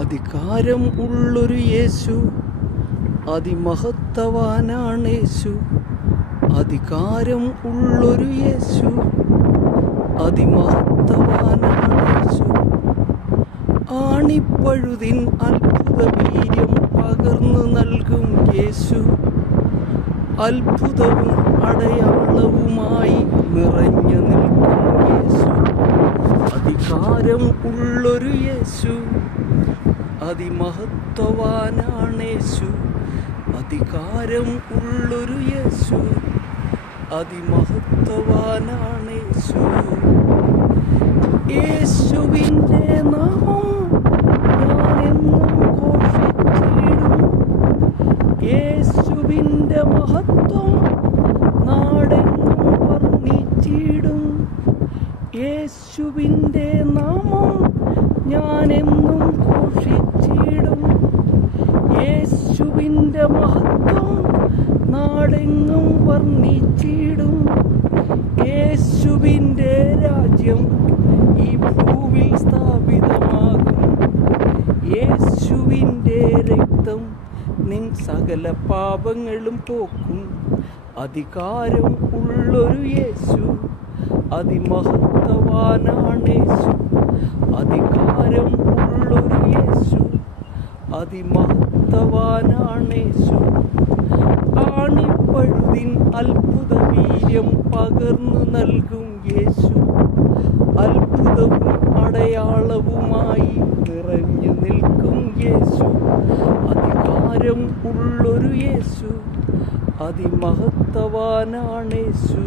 അധികാരം ഉള്ളൊരു യേശു, അതിമഹത്വവാനാണേശു. അധികാരം ഉള്ളൊരു യേശു, അതിമഹത്വവാനാണേശു. ആണിപ്പഴുതിൻ അത്ഭുത വീര്യം പകർന്നു നൽകും യേശു. അത്ഭുതവും അടയാളവുമായി നിറഞ്ഞു നിൽക്കും യേശു. അധികാരം ഉള്ളൊരു യേശു, അതിമഹത്വവാനാണേശു. അധികാരം ഉള്ളൊരു യേശു, അതിമഹത്വവാനാണേശു. യേശുവിൻ്റെ നാമം ഞാനെന്നും ഘോഷിച്ചിടും. യേശുവിൻ്റെ മഹത്വം നാടെങ്ങും വർണ്ണിച്ചിടും. യേശുവിൻ്റെ നാമം ഞാനെന്നും ഘോഷിച്ചിടും. യേശുവിൻ്റെ മഹത്വം നാടെങ്ങും വർണ്ണിച്ചിടും. യേശുവിൻ്റെ രാജ്യം ഈ ഭൂവിൽ സ്ഥാപിതമാകും. യേശുവിൻ്റെ രക്തം നിൻ സകല പാപങ്ങളും പോക്കും. അധികാരം ഉള്ളൊരു യേശു, അതിമഹത്വവാനാണേശു. അധികാരം ഉള്ളൊരു യേശു, അതിമഹത്വവാനാണേശു. ആണിപ്പഴുതിൻ അത്ഭുത വീര്യം പകർന്നു നൽകും യേശു. അത്ഭുതവും അടയാളവുമായി നിറഞ്ഞു നിൽക്കും യേശു. അധികാരം ഉള്ളൊരു യേശു, അതിമഹത്വവാനാണേശു.